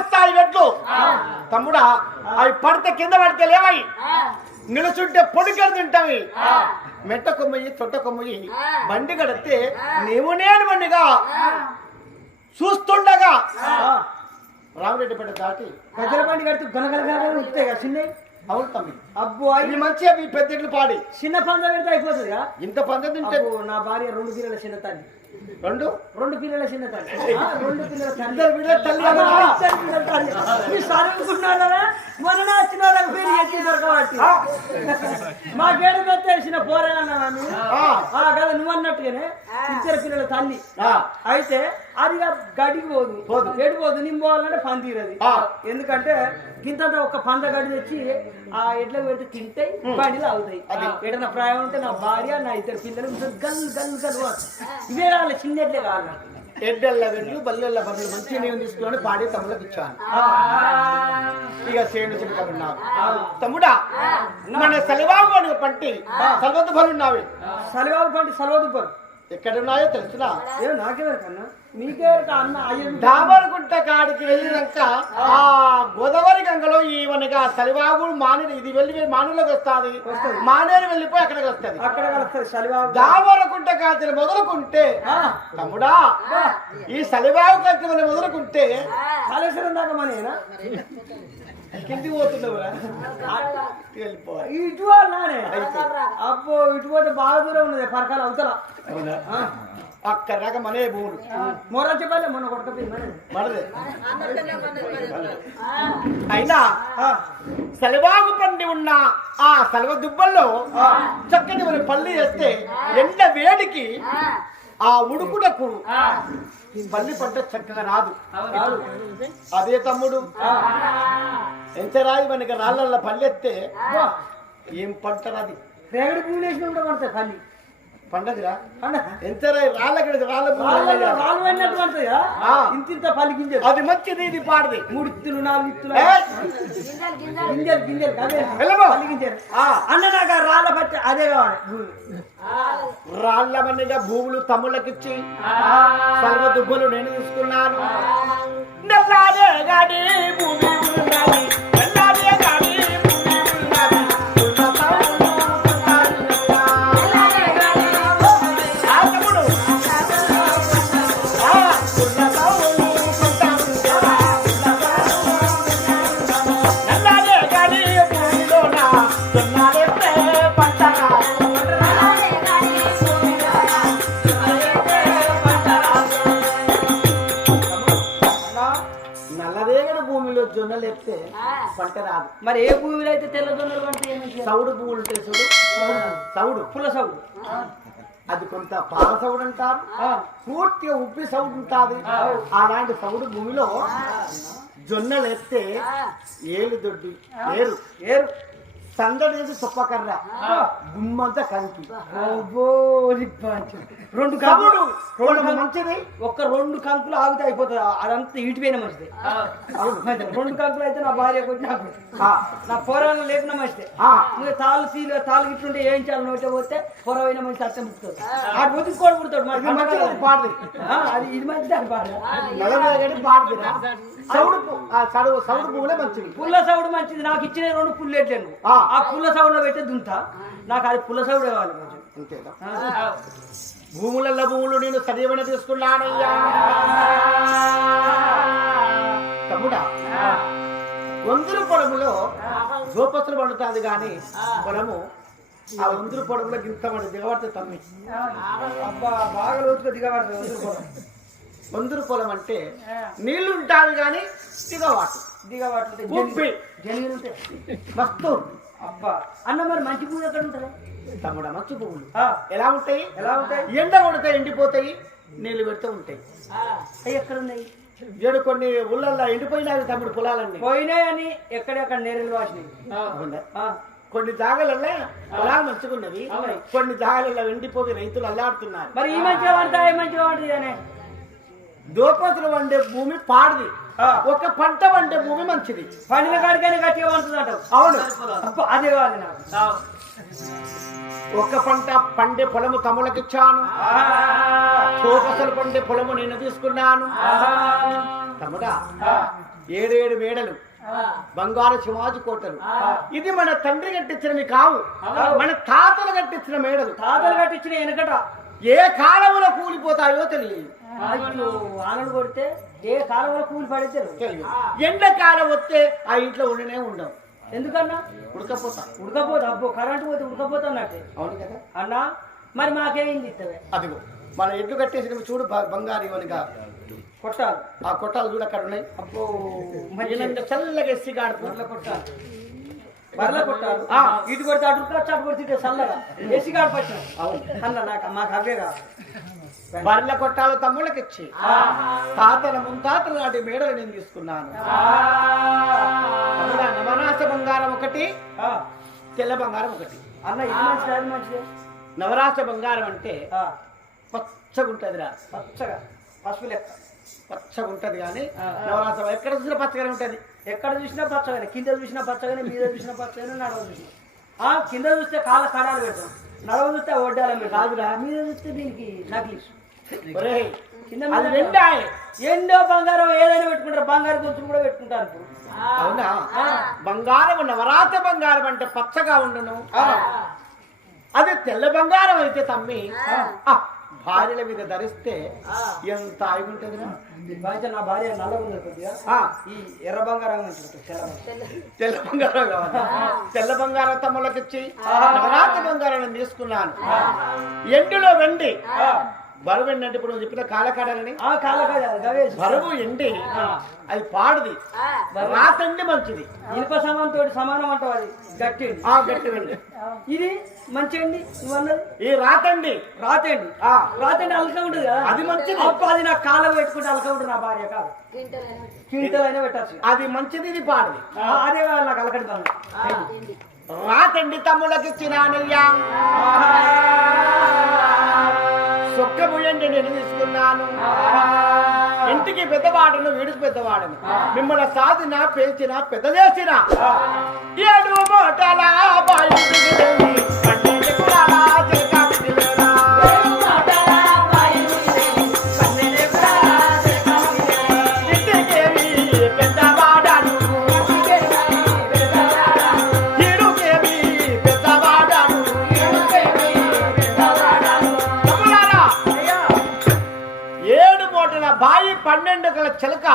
వస్తాయి వెట్లు తమ్ముడా అవి పడితే కింద పడితే లేవయి నిలుచుంటే పొడికలు తింటావి. మెట్ట కొమ్మయి తొట్ట కొమ్మయి బండి కడితే నీవు నేను బండిగా చూస్తుండగా. రామరెడ్డిపేట దాటి గజల బండి కడితే గనగల గనగల ఉంటాయి కదా చిన్న? అవును తమ్మి. అబ్బో ఇది మంచిగా మీ పెద్దట్లు పాడి. చిన్న పంద పెడితే అయిపోతుంది ఇంత పంద తింటే అబ్బో, నా భార్య రెండు పిల్లల చిన్న తల్లి. రెండు? రెండు పిల్లల చిన్న తల్లి ఆ, రెండు పిల్లల తల్లి ఇద్దరు తల్లి పిల్లల మొన్న వచ్చిన వాళ్ళకి పేరు ఎక్కింది కాబట్టి మాకేడు పెద్ద తెలిసిన పోరగా. కదా నువ్వు అన్నట్టుగానే ఇద్దరు పిల్లల తల్లి. ఆ, అయితే అది గడికి పోదు. పోదు. ఎటు పోదు నేను పోవాలంటే పని తీరది. ఎందుకంటే గింత ఒక పంద గడి తెచ్చి ఆ ఎడ్ల పెడితే తింటాయి బండిలు అవుతాయి ఎడన ప్రాయం ఉంటే నా భార్య నా ఇద్దరు పిల్లలు గల్ గల్ గల్. ఇవే కావాలి చిన్న ఎడ్లే కావాలి. ఎడ్డెళ్ళ వెళ్ళు బల్లెళ్ళ బదులు మంచి నేను తీసుకొని పాడి తమ్ముళ్ళకి ఇచ్చాను. ఇక చేను చిన్న తమ్ముడా మన సెలవాగు పంటి సర్వత ఉన్నావి సలివాగు పండి సలవదుపరు ఎక్కడున్నాయో తెలుసునా? ఏ నాకేమే కన్నా? మీకే అన్న అయ్యో దాబరగుంట కాడికి వెళ్ళినాక ఆ. గోదావరి గంగలో ఈవనగా సలివాగు మానేరు ఇది వెళ్ళి మానేరులోకి వస్తుంది. మానేరు వెళ్ళిపోయి అక్కడికి వస్తుంది. అక్కడ కలుస్తుంది దాబరగుంట మొదలుకుంటే తమ్ముడా ఈ సలివాగు కట్టిన మొదలుకుంటే కాళేశ్వరం దాకా మనేనా? కిందికి పోతున్నావురా? ఇటు వాళ్ళనే అబ్బో ఇటు పోతే బాగా దూరం ఉన్నది పరకాల అవతల. అక్కడ దాకా మనే భూములు మొర చెప్పాలి మొన్న కొట్టకపోయింది అయినా సెలవాగు పండి ఉన్న ఆ సెలవ దుబ్బల్లో చక్కటి మన పల్లి వేస్తే ఎండ వేడికి ఆ ఉడుకుడకు పల్లి పంట చక్కగా రాదు. అదే తమ్ముడు. ఎంత రాయి మనకి రాళ్ళ పల్లెత్తే ఏం పంట రాది. రేగడి వేసిన ఉంటా పడతాయి పల్లి. పండదిరా? ఎంత. ఇంత ఇంత అది మంచిది ఇది పాడది. మూడు ఇత్తులు నాలుగు ఇత్తులు! గింజలు గింజలు. అన్న నాకు రాళ్ళ పట్టి అదే కావాలి. భూమి. రాళ్ళ మన్నిగా భూములు తమ్ముళ్ళకిచ్చి సర్వ దుబ్బలు నేను తీసుకున్నాను. భూమి. జొన్నలు ఎత్తే పంట రాదు. మరి ఏ భూమిలో అయితే తెల్లదొన్నలు చేయాలి? సౌడు పువ్వులు ఉంటాయి చూడు. సౌడు. పుల్ల సౌడు. అది కొంత పాల సౌడు అంటారు. పూర్తిగా ఉప్పి సౌడు ఉంటుంది అలాంటి సౌడు భూమిలో జొన్నలు ఎత్తే ఏలు దొడ్డి. ఏరు. ఏరు. సందడేది చుప్పకర్ర గుమ్మంతా కంకి. రెండు కంకులు. రెండు మంచిది? ఒక్క రెండు కంకులు ఆగితే అయిపోతుంది. అదంతా ఇటుపోయిన మంచిది. రెండు కంకులు అయితే నా భార్య కొట్టి నాకు నా పోరాలను లేపిన మంచిది. ఇంకా తాళ్ళు తీలు తాళ్ళు గిట్లుంటే ఏం చేయాలి? నోటే పోతే పొరవైన మంచి అర్థం పుట్టుతుంది ఆడు పోతే కోడి పుడతాడు. మరి ఇది మంచిది అది పాడది. అది ఇది మంచిది అది పాడు నల్లరేగడి పాడదిరా సౌడు సౌడు పువ్వులే మంచిది పుల్ల సౌడు మంచిది. నాకు ఇచ్చిన రెండు పుల్లు ఎట్లేను ఆ. పుల్ల సౌడులో పెట్టే దుంత. నాకు అది పుల్ల సౌడు కావాలి కొంచెం. భూములలో భూములు నేను సజీవన తీసుకున్నానయ్యా. తమ్ముడా వందుల పొడములో గోపసులు పండుతుంది కానీ పొలము ఆ వందుల పొడములో గింత పడి దిగబడితే తమ్మి. అబ్బా బాగా లోతుగా దిగబడుతుంది వందుల పొలం. అంటే నీళ్ళు ఉంటాయి కానీ దిగవాటు దిగబడుతుంది ఉంటాయి మస్తు. అన్న మరి మంచి పూలు ఎక్కడ ఉంటుంది తమ్ముడా మంచి పువ్వులు. ఎలా ఉంటాయి? ఎలా ఉంటాయి? ఎండ కొడితే ఎండిపోతాయి నీళ్ళు పెడితే ఉంటాయి. అవి ఎక్కడ ఉన్నాయి? ఏడు కొన్ని ఊళ్ళల్లో ఎండిపోయినాయి తమ్ముడు పొలాలన్నీ. పోయినాయని ఎక్కడెక్కడ నేరలు వాసినాయి? కొన్ని జాగలల్లో పొలాలు మంచుకున్నవి కొన్ని జాగలలో ఎండిపోయి రైతులు అల్లాడుతున్నారు. మరి ఈ మంచిగా పడతా ఈ మంచిగా పడుతుంది అనే దోపతులు వండే భూమి పాడిది. ఒక పంట వండే భూమి మంచిది. పండిన కాడికైనా గట్టిగా అవును. అదే కావాలి నాకు. ఒక పంట పండే పొలము తమ్ములకిచ్చాను తోపసలు పండే పొలము నేను తీసుకున్నాను. తమ్ముడా ఏడేడు మేడలు. బంగారు శివాజీ కోటలు. ఇది మన తండ్రి కట్టించినవి కావు. మన తాతలు కట్టించిన మేడలు. తాతలు కట్టించిన వెనకట. ఏ కాలంలో కూలిపోతాయో తెలియదు. వానలు కొడితే ఏ కాలంలో కూలి పడితే ఎండాకాలం వస్తే ఆ ఇంట్లో ఉండనే ఉండవు ఎందుకన్నా? ఉడకపోతా. ఉడకపోతే అబ్బో కరెంట్ పోతే ఉడకపోతే అన్నట్టే. అవును కదా. అన్నా మరి మాకేమైంది ఇత్తవే అదిగో మన ఎడ్లు కట్టేసిన చూడు బంగారు ఇవనిగా. కొట్టాలి. ఆ కొట్టాలు చూడు అక్కడ ఉన్నాయి. అబ్బో చల్లగా ఎస్సి బర్ల కొట్టాలి. ఆ. ఇటు కొడితే అటు కొడితే అటు కొడితే చల్లగా ఏసీ కాడు పట్టిన. అన్న నాకు మాకు అవే కాదు బర్ల కొట్టాలు తమ్ముళ్ళకి ఇచ్చి తాతల ముంతాతల నాటి మేడలు నేను తీసుకున్నాను. నవరాస బంగారం ఒకటి. తెల్ల బంగారం ఒకటి. అన్న మంచిది మంచిది. నవరాస బంగారం అంటే ఆ. పచ్చగా. పసుపు లెక్క. పచ్చగా ఉంటది కానీ. నవరాస ఎక్కడ చూసినా పచ్చగానే ఉంటది. ఎక్కడ చూసినా పచ్చగానే కింద చూసినా పచ్చగానే మీద చూసినా పచ్చగానే నడవ చూసినా. ఆ కింద చూస్తే కాళ్ళ కడాలు పెడతాం. నడవ చూస్తే వడ్డాల మీద కాదురా మీద చూస్తే దీనికి నకిలీస్ కింద అది వెండాయ్. ఎండో బంగారం ఏదైనా పెట్టుకుంటారు. బంగారు గొంతులు కూడా పెట్టుకుంటారు అవునా? బంగారం నవరాత బంగారం అంటే పచ్చగా ఉండును. అది తెల్ల బంగారం అయితే తమ్మి. భార్యల మీద ధరిస్తే ఎంత ఆగుంటదిరా నా భార్య ఈ ఎర్ర బంగారం తెల్ల బంగారం. తెల్ల. బంగారం కావాలి. తెల్ల బంగారం తమ్ములకిచ్చి నవరాత బంగారం నేను తీసుకున్నాను. ఎండులో వెండి. బరువు ఎండి అంటే ఇప్పుడు నువ్వు చెప్పిన కాలకాడాలని బరువు ఎండి. అది పాడుది. రాతండి మంచిది. ఇనుప సమానం తోటి సమానం అంటావు అది గట్టి. ఆ గట్టి వెండి ఇది మంచి అండి నువ్వు అన్నది? ఈ రాతండి. రాతేండి. ఆ. రాతండి అలక ఉంటుంది కదా? అది మంచిది. అప్పుడు అది నా కాళ్ళ పెట్టుకుంటే అలక ఉంటుంది నా భార్య కాదు. క్వింటల్ అయినా పెట్టచ్చు. అది మంచిది ఇది పాడుది. అదే నాకు అలకటి పని రాతండి తమ్ములకిచ్చినానయ్యా సొక్క ముయ్యండి నేను తీసుకున్నాను ఇంటికి పెద్దవాడను వీడికి పెద్దవాడను. మిమ్మల్ని సాధిన పేల్చిన పెద్ద చేసిన బాయి పన్నెండు గల చిలక.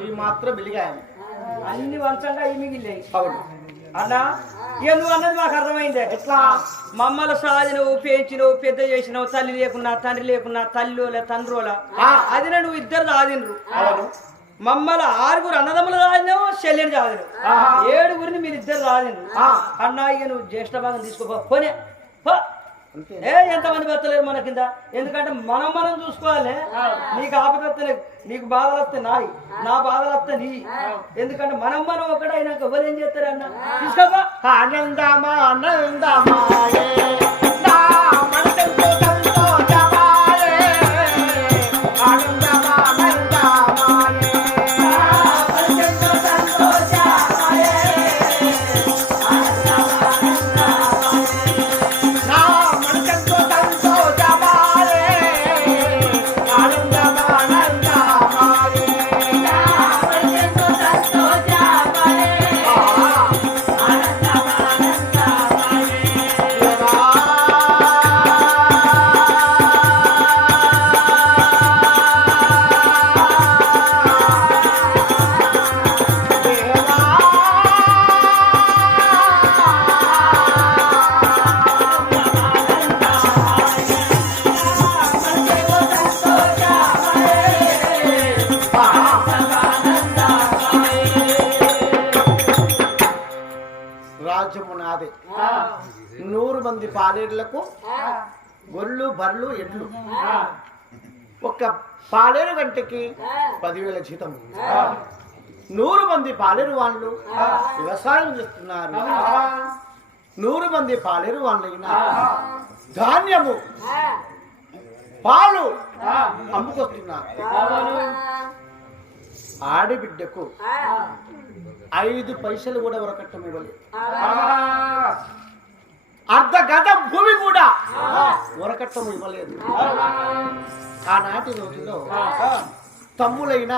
ఇవి మాత్రం వెలిగాయి అన్ని వంచంగా ఈ మిగిలినాయి. అవును. అన్నా నువ్వు అన్నది మాకు అర్థమైందే? ఎట్లా? మమ్మల్ని సాధినవు పెంచినవు పెద్ద చేసినవు తల్లి లేకున్నా తండ్రి లేకున్నా తల్లిలోలే తండ్రోల. అది నువ్వు ఇద్దరు సాధినరు. మమ్మల్ని ఆరుగురు అన్నదమ్ములు సాధినావు చెల్లెని ఆహా. ఏడుగురిని మీరు ఇద్దరు ఆ. అన్నా ఇక నువ్వు జ్యేష్ఠ భాగం తీసుకోపో. పోనే. ఏ ఎంతమంది బతలేరు మన కింద? ఎందుకంటే మనం మనం చూసుకోవాలి. నీకు ఆపద వస్తలే నీకు బాధలు వస్తే నాయి. నా బాధలు వస్తే నీ. ఎందుకంటే మనం మనం ఒకటైనాక ఎవరు ఏం చేస్తారన్న? తీసుకోపా ఆనందమా ఆనందమాయే మంది పాలేరులకు? గొర్రెలు బర్రెలు ఎడ్లు. ఒక పాలేరు గంటకి పదివేల జీతం నూరు మంది పాలేరు వాళ్ళు వ్యవసాయం చేస్తున్నారు. నూరు మంది పాలేరు వాళ్ళైనా ధాన్యము పాలు అమ్ముకొస్తున్నారు. ఆడబిడ్డకు ఐదు పైసలు కూడా వరకట్టం ఇవ్వలేదు అర్ధ గత భూమి కూడా. ఉరకట్టం ఇవ్వలేదు. ఆనాటి రోజుల్లో తమ్ములైన